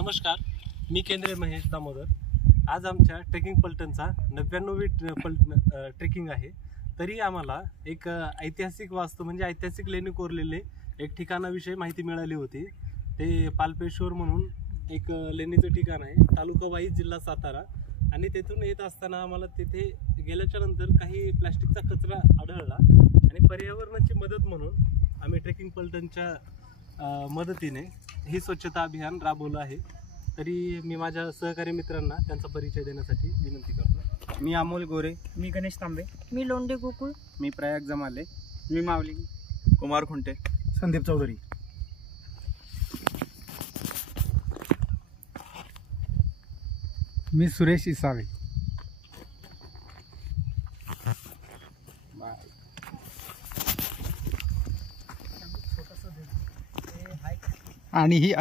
नमस्कार, मी केंद्रे महेश दामोदर। आज आमच्या ट्रेकिंग पलटणचा 99वी ट्रेकिंग आहे। तरी आम्हाला एक ऐतिहासिक वास्तू म्हणजे ऐतिहासिक लेणी कोरलेले एक ठिकाणाविषयी माहिती मिळाली होती। ते पालपेश्वर म्हणून एक लेणीचं ठिकाण आहे, तालुका वाई, जिल्हा सातारा। आणि तेथून येत असताना आम्हाला तिथे गेल्याच्या नंतर काही प्लास्टिकचा कचरा आढळला आणि पर्यावरणाची मदत म्हणून आम्ही ट्रेकिंग पलटणच्या मदतीने ही स्वच्छता अभियान राबवलं आहे। तरी मी माझ्या सहकारी मित्रांना त्यांचा परिचय देण्यासाठी विनंती करतो। मी अमोल गोरे, मी गणेश तांबे, मी लोंढे गोकुळ, मी प्रयाग जमाले, मी मावली, कुमार खुंटे, संदीप चौधरी। मी सुरेश इसावे। आणि ही